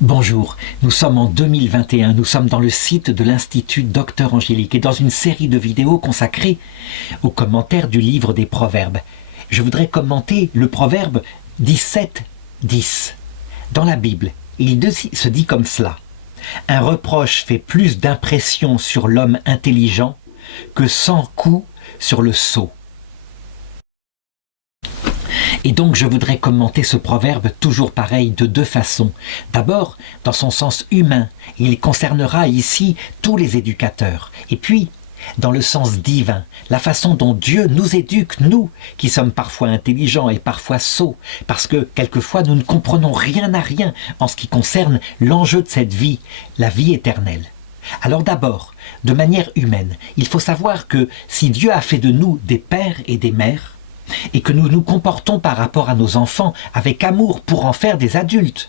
Bonjour, nous sommes en 2021, nous sommes dans le site de l'Institut Docteur Angélique et dans une série de vidéos consacrées aux commentaires du livre des Proverbes. Je voudrais commenter le proverbe 17:10. Dans la Bible, il se dit comme cela: un reproche fait plus d'impression sur l'homme intelligent que 100 coups sur le sot. Et donc je voudrais commenter ce proverbe toujours pareil de deux façons. D'abord, dans son sens humain, il concernera ici tous les éducateurs. Et puis, dans le sens divin, la façon dont Dieu nous éduque, nous, qui sommes parfois intelligents et parfois sots, parce que quelquefois nous ne comprenons rien à rien en ce qui concerne l'enjeu de cette vie, la vie éternelle. Alors d'abord, de manière humaine, il faut savoir que si Dieu a fait de nous des pères et des mères, et que nous nous comportons par rapport à nos enfants avec amour pour en faire des adultes,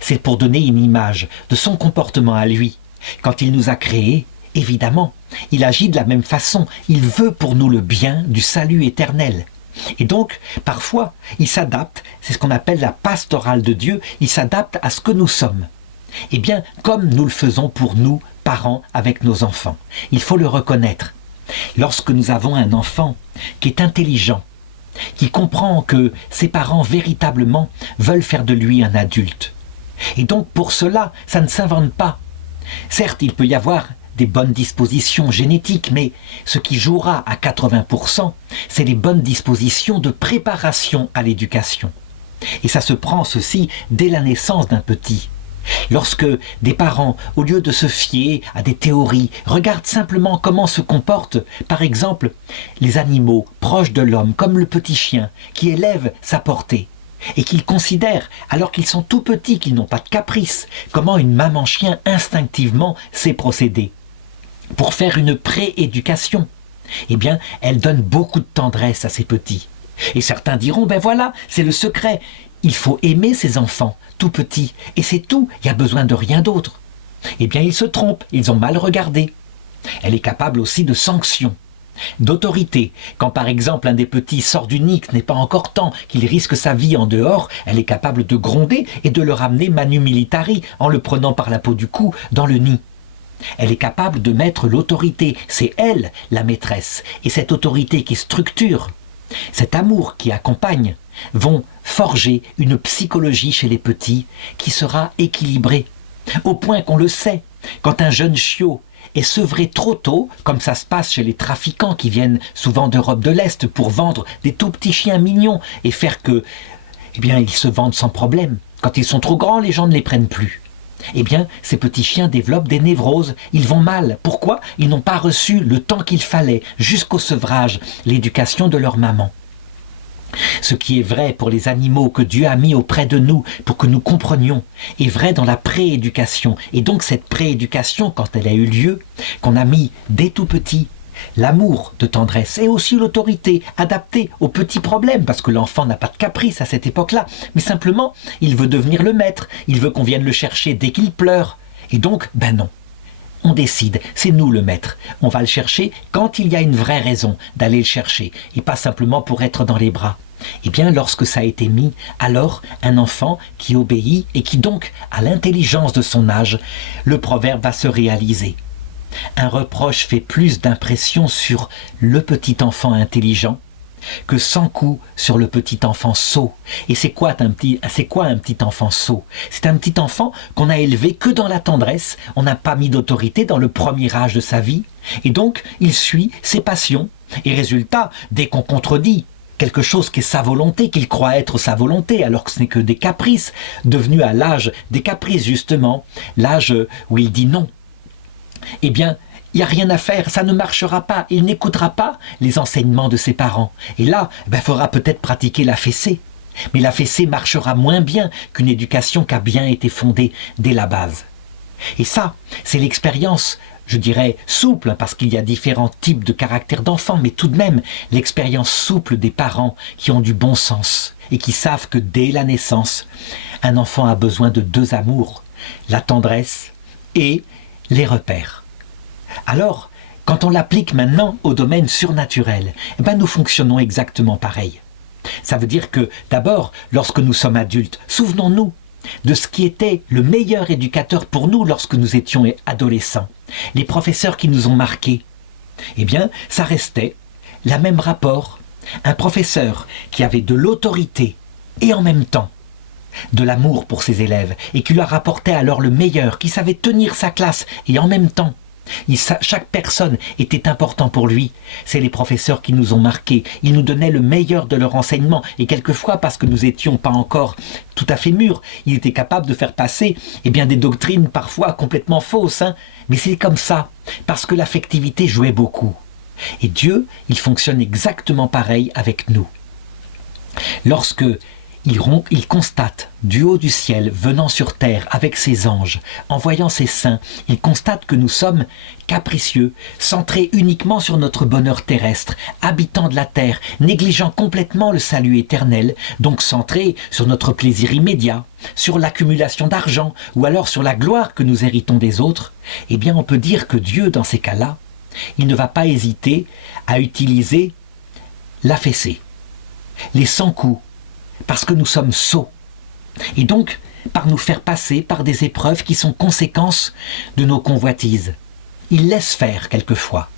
c'est pour donner une image de son comportement à lui. Quand il nous a créés, évidemment, il agit de la même façon, il veut pour nous le bien du salut éternel. Et donc, parfois, il s'adapte, c'est ce qu'on appelle la pastorale de Dieu, il s'adapte à ce que nous sommes. Eh bien, comme nous le faisons pour nous, parents, avec nos enfants. Il faut le reconnaître. Lorsque nous avons un enfant qui est intelligent, qui comprend que ses parents véritablement veulent faire de lui un adulte. Et donc pour cela, ça ne s'invente pas. Certes, il peut y avoir des bonnes dispositions génétiques, mais ce qui jouera à 80%, c'est les bonnes dispositions de préparation à l'éducation. Et ça se prend ceci dès la naissance d'un petit. Lorsque des parents, au lieu de se fier à des théories, regardent simplement comment se comportent, par exemple, les animaux proches de l'homme, comme le petit chien, qui élève sa portée, et qu'ils considèrent, alors qu'ils sont tout petits, qu'ils n'ont pas de caprice, comment une maman chien instinctivement sait procéder. Pour faire une pré-éducation, eh bien, elle donne beaucoup de tendresse à ses petits. Et certains diront, ben voilà, c'est le secret. Il faut aimer ses enfants, tout petits, et c'est tout, il n'y a besoin de rien d'autre. Eh bien, ils se trompent, ils ont mal regardé. Elle est capable aussi de sanctions, d'autorité. Quand par exemple un des petits sort du nid, n'est pas encore temps qu'il risque sa vie en dehors, elle est capable de gronder et de le ramener manu militari en le prenant par la peau du cou dans le nid. Elle est capable de mettre l'autorité, c'est elle la maîtresse, et cette autorité qui structure, cet amour qui accompagne, vont forger une psychologie chez les petits qui sera équilibrée, au point qu'on le sait, quand un jeune chiot est sevré trop tôt, comme ça se passe chez les trafiquants qui viennent souvent d'Europe de l'Est pour vendre des tout petits chiens mignons et faire que, eh bien, ils se vendent sans problème. Quand ils sont trop grands, les gens ne les prennent plus. Eh bien, ces petits chiens développent des névroses, ils vont mal. Pourquoi? Ils n'ont pas reçu le temps qu'il fallait, jusqu'au sevrage, l'éducation de leur maman. Ce qui est vrai pour les animaux que Dieu a mis auprès de nous pour que nous comprenions est vrai dans la prééducation. Et donc cette prééducation, quand elle a eu lieu, qu'on a mis dès tout petit, l'amour de tendresse et aussi l'autorité adaptée aux petits problèmes, parce que l'enfant n'a pas de caprice à cette époque-là, mais simplement il veut devenir le maître, il veut qu'on vienne le chercher dès qu'il pleure. Et donc, ben non. On décide, c'est nous le maître. On va le chercher quand il y a une vraie raison d'aller le chercher, et pas simplement pour être dans les bras. Eh bien, lorsque ça a été mis, alors un enfant qui obéit et qui donc a l'intelligence de son âge, le proverbe va se réaliser. Un reproche fait plus d'impression sur le petit enfant intelligent que 100 coups sur le petit enfant sot. Et c'est quoi un petit enfant sot? C'est un petit enfant qu'on a élevé que dans la tendresse, on n'a pas mis d'autorité dans le premier âge de sa vie, et donc il suit ses passions. Et résultat, dès qu'on contredit quelque chose qui est sa volonté, qu'il croit être sa volonté, alors que ce n'est que des caprices, devenus à l'âge des caprices justement, l'âge où il dit non, eh bien, il n'y a rien à faire, ça ne marchera pas, il n'écoutera pas les enseignements de ses parents. Et là, il faudra peut-être pratiquer la fessée. Mais la fessée marchera moins bien qu'une éducation qui a bien été fondée dès la base. Et ça, c'est l'expérience, je dirais, souple, parce qu'il y a différents types de caractères d'enfants, mais tout de même, l'expérience souple des parents qui ont du bon sens et qui savent que dès la naissance, un enfant a besoin de deux amours, la tendresse et les repères. Alors, quand on l'applique maintenant au domaine surnaturel, eh ben nous fonctionnons exactement pareil. Ça veut dire que, d'abord, lorsque nous sommes adultes, souvenons-nous, de ce qui était le meilleur éducateur pour nous lorsque nous étions adolescents, les professeurs qui nous ont marqués, eh bien, ça restait le même rapport. Un professeur qui avait de l'autorité et en même temps de l'amour pour ses élèves et qui leur apportait alors le meilleur, qui savait tenir sa classe et en même temps, chaque personne était important pour lui. C'est les professeurs qui nous ont marqués. Ils nous donnaient le meilleur de leur enseignement et quelquefois, parce que nous n'étions pas encore tout à fait mûrs, ils étaient capables de faire passer des doctrines parfois complètement fausses. Mais c'est comme ça, parce que l'affectivité jouait beaucoup. Et Dieu, il fonctionne exactement pareil avec nous. Lorsque il constate du haut du ciel, venant sur terre avec ses anges, en voyant ses saints, il constate que nous sommes capricieux, centrés uniquement sur notre bonheur terrestre, habitants de la terre, négligeant complètement le salut éternel, donc centrés sur notre plaisir immédiat, sur l'accumulation d'argent ou alors sur la gloire que nous héritons des autres. Eh bien, on peut dire que Dieu, dans ces cas-là, il ne va pas hésiter à utiliser la fessée, les 100 coups, parce que nous sommes sots. Et donc, par nous faire passer par des épreuves qui sont conséquences de nos convoitises. Il laisse faire quelquefois.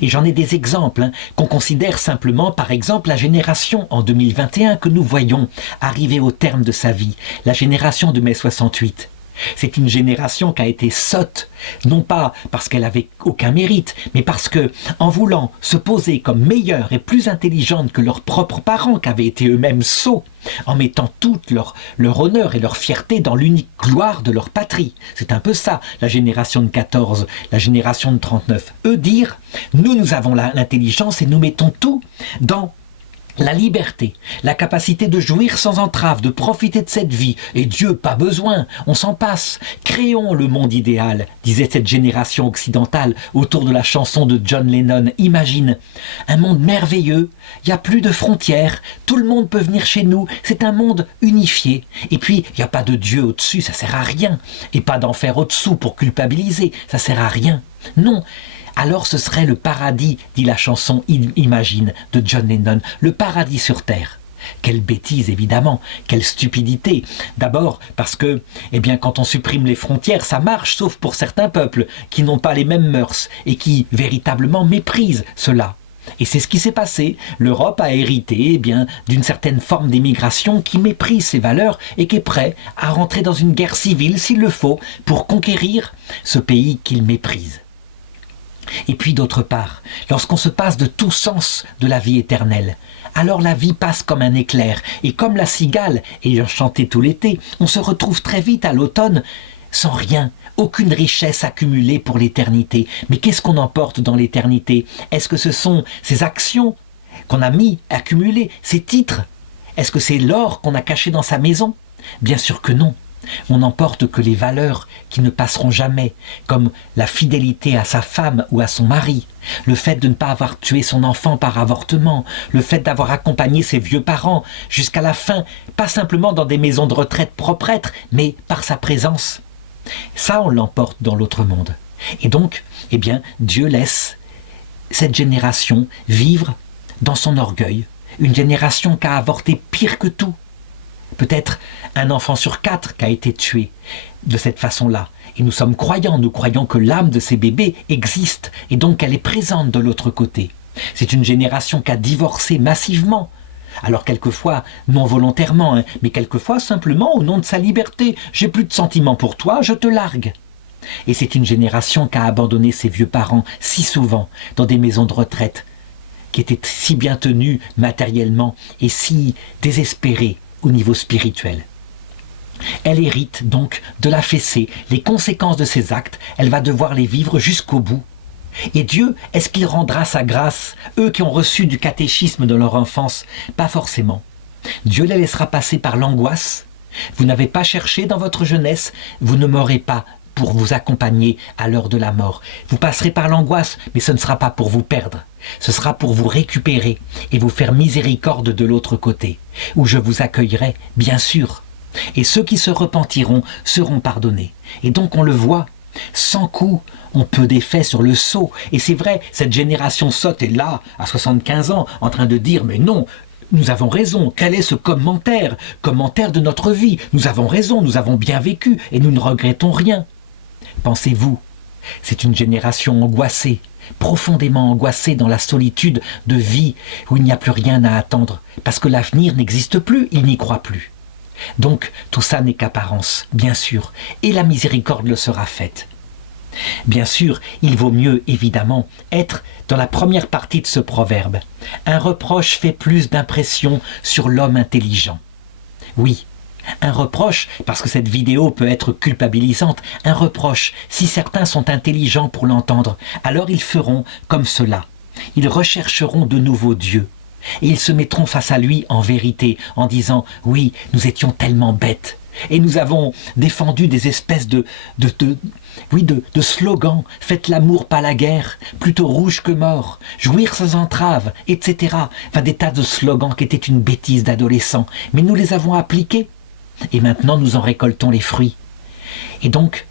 Et j'en ai des exemples qu'on considère simplement, par exemple, la génération en 2021 que nous voyons arriver au terme de sa vie, la génération de mai 68. C'est une génération qui a été sotte, non pas parce qu'elle avait aucun mérite, mais parce que, en voulant se poser comme meilleure et plus intelligente que leurs propres parents, qui avaient été eux-mêmes sots, en mettant tout leur honneur et leur fierté dans l'unique gloire de leur patrie. C'est un peu ça, la génération de 14, la génération de 39. Eux dire, nous avons l'intelligence et nous mettons tout dans la liberté, la capacité de jouir sans entrave, de profiter de cette vie. Et Dieu, pas besoin, on s'en passe. Créons le monde idéal, disait cette génération occidentale autour de la chanson de John Lennon. Imagine, un monde merveilleux, il n'y a plus de frontières, tout le monde peut venir chez nous, c'est un monde unifié. Et puis, il n'y a pas de Dieu au-dessus, ça sert à rien. Et pas d'enfer au-dessous pour culpabiliser, ça sert à rien. Non. Alors ce serait le paradis, dit la chanson Imagine de John Lennon, le paradis sur terre. Quelle bêtise évidemment, quelle stupidité. D'abord parce que, quand on supprime les frontières, ça marche, sauf pour certains peuples qui n'ont pas les mêmes mœurs et qui véritablement méprisent cela. Et c'est ce qui s'est passé. L'Europe a hérité d'une certaine forme d'immigration qui méprise ses valeurs et qui est prêt à rentrer dans une guerre civile s'il le faut pour conquérir ce pays qu'il méprise. Et puis d'autre part, lorsqu'on se passe de tout sens de la vie éternelle, alors la vie passe comme un éclair, et comme la cigale ayant chanté tout l'été, on se retrouve très vite à l'automne sans rien, aucune richesse accumulée pour l'éternité. Mais qu'est-ce qu'on emporte dans l'éternité? Est-ce que ce sont ces actions qu'on a accumulées, ces titres? Est-ce que c'est l'or qu'on a caché dans sa maison? Bien sûr que non. On n'emporte que les valeurs qui ne passeront jamais, comme la fidélité à sa femme ou à son mari, le fait de ne pas avoir tué son enfant par avortement, le fait d'avoir accompagné ses vieux parents jusqu'à la fin, pas simplement dans des maisons de retraite proprettes, mais par sa présence. Ça, on l'emporte dans l'autre monde. Et donc, Dieu laisse cette génération vivre dans son orgueil, une génération qui a avorté pire que tout. Peut-être un enfant sur 4 qui a été tué de cette façon-là. Et nous sommes croyants, nous croyons que l'âme de ces bébés existe et donc elle est présente de l'autre côté. C'est une génération qui a divorcé massivement. Alors quelquefois non volontairement, mais quelquefois simplement au nom de sa liberté. J'ai plus de sentiments pour toi, je te largue. Et c'est une génération qui a abandonné ses vieux parents si souvent dans des maisons de retraite, qui étaient si bien tenues matériellement et si désespérées au niveau spirituel. Elle hérite donc de la fessée, les conséquences de ses actes, elle va devoir les vivre jusqu'au bout. Et Dieu, est-ce qu'il rendra sa grâce, eux qui ont reçu du catéchisme de leur enfance? Pas forcément. Dieu les laissera passer par l'angoisse. Vous n'avez pas cherché dans votre jeunesse, vous ne m'aurez pas pour vous accompagner à l'heure de la mort. Vous passerez par l'angoisse, mais ce ne sera pas pour vous perdre. Ce sera pour vous récupérer et vous faire miséricorde de l'autre côté, où je vous accueillerai, bien sûr. Et ceux qui se repentiront seront pardonnés. Et donc on le voit, sans coup, on peut d'effet sur le sot. Et c'est vrai, cette génération sotte est là, à 75 ans, en train de dire « Mais non, nous avons raison. Quel est ce commentaire? Commentaire de notre vie. Nous avons raison, nous avons bien vécu et nous ne regrettons rien. Pensez-vous, c'est une génération angoissée, profondément angoissée dans la solitude de vie où il n'y a plus rien à attendre, parce que l'avenir n'existe plus, il n'y croit plus. Donc tout ça n'est qu'apparence, bien sûr, et la miséricorde le sera faite. Bien sûr, il vaut mieux, évidemment, être dans la première partie de ce proverbe. Un reproche fait plus d'impression sur l'homme intelligent. Oui, un reproche, parce que cette vidéo peut être culpabilisante, un reproche, si certains sont intelligents pour l'entendre, alors ils feront comme cela. Ils rechercheront de nouveau Dieu. Et ils se mettront face à lui en vérité, en disant « Oui, nous étions tellement bêtes. » Et nous avons défendu des espèces de slogans « Faites l'amour, pas la guerre »,« Plutôt rouge que mort »,« Jouir sans entrave », etc. Enfin, des tas de slogans qui étaient une bêtise d'adolescents. Mais nous les avons appliqués. Et maintenant, nous en récoltons les fruits. Et donc,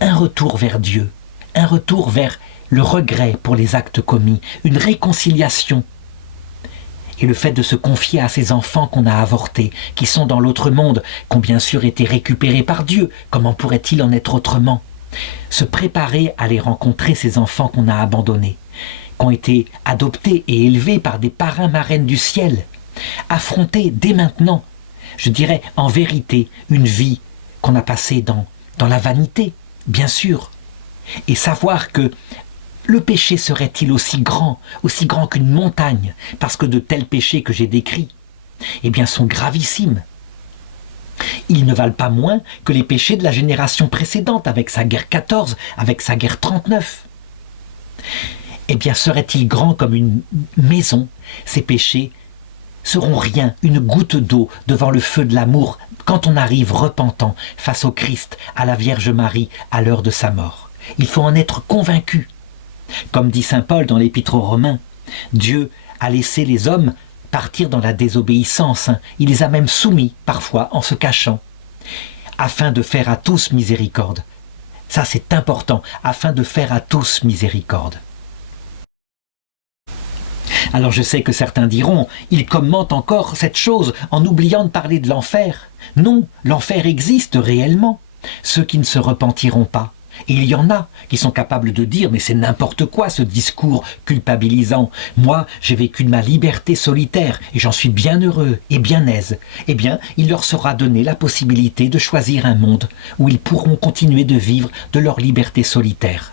un retour vers Dieu, un retour vers le regret pour les actes commis, une réconciliation. Et le fait de se confier à ces enfants qu'on a avortés, qui sont dans l'autre monde, qui ont bien sûr été récupérés par Dieu, comment pourrait-il en être autrement? Se préparer à les rencontrer, ces enfants qu'on a abandonnés, qui ont été adoptés et élevés par des parrains marraines du ciel. Affronter dès maintenant, je dirais en vérité, une vie qu'on a passée dans la vanité, bien sûr. Et savoir que le péché serait-il aussi grand qu'une montagne, parce que de tels péchés que j'ai décrits, eh bien, sont gravissimes. Ils ne valent pas moins que les péchés de la génération précédente, avec sa guerre 14, avec sa guerre 39. Eh bien, serait-il grand comme une maison? Ces péchés seront rien, une goutte d'eau devant le feu de l'amour, quand on arrive repentant face au Christ, à la Vierge Marie, à l'heure de sa mort. Il faut en être convaincu. Comme dit saint Paul dans l'Épître aux Romains, Dieu a laissé les hommes partir dans la désobéissance. Il les a même soumis, parfois, en se cachant, afin de faire à tous miséricorde. Ça, c'est important, afin de faire à tous miséricorde. Alors je sais que certains diront, il commente encore cette chose en oubliant de parler de l'enfer. Non, l'enfer existe réellement. Ceux qui ne se repentiront pas. Et il y en a qui sont capables de dire « mais c'est n'importe quoi ce discours culpabilisant. Moi, j'ai vécu de ma liberté solitaire et j'en suis bien heureux et bien aise. » Eh bien, il leur sera donné la possibilité de choisir un monde où ils pourront continuer de vivre de leur liberté solitaire.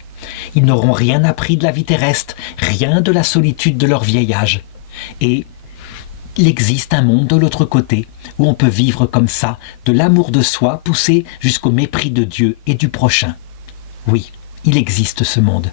Ils n'auront rien appris de la vie terrestre, rien de la solitude de leur vieil âge. Et il existe un monde de l'autre côté où on peut vivre comme ça, de l'amour de soi poussé jusqu'au mépris de Dieu et du prochain. Oui, il existe ce monde.